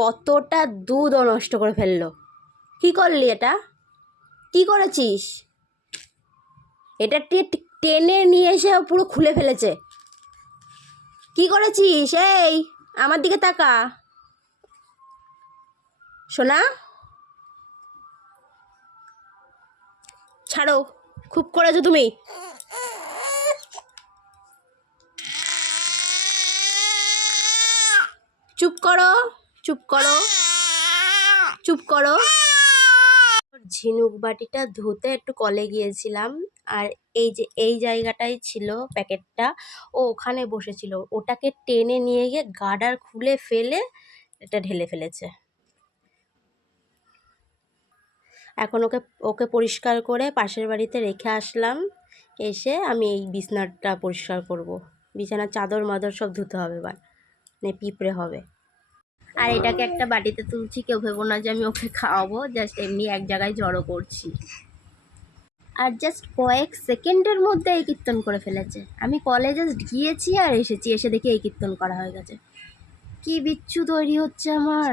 কতটা দুধও নষ্ট করে ফেললো। কি করলি এটা? কি করেছিস? এটা টেনে নিয়ে এসে পুরো খুলে ফেলেছে। কি করেছিস? এই আমার দিকে তাকা সোনা, ছাড়ো, খুব করেছো তুমি। চুপ করো, চুপ করো, চুপ করো। ঝিনুক বাটিটা ধুতে একটু কলে গিয়েছিলাম, আর এই যে এই জায়গাটাই ছিল প্যাকেটটা, ও ওখানে বসেছিল, ওটাকে টেনে নিয়ে গিয়ে গার্ডার খুলে ফেলে এটা ঢেলে ফেলেছে। এখন ওকে ওকে পরিষ্কার করে পাশের বাড়িতে রেখে আসলাম। এসে আমি এই বিছানাটা পরিষ্কার করব। বিছানার চাদর মাদর সব ধুতে হবে, এবার পিঁপড়ে হবে। আর এটাকে একটা বাটিতে তুলছি, কেউ ভেবো না যে আমি ওকে খাওয়াবো, জাস্ট এমনি এক জায়গায় জড়ো করছি। আর জাস্ট কয়েক সেকেন্ডের মধ্যে এই কীর্তন করে ফেলেছে। আমি কলে জাস্ট গিয়েছি আর এসেছি, এসে দেখি এই কীর্তন করা হয়ে গেছে। কি বিচ্ছু তৈরি হচ্ছে আমার।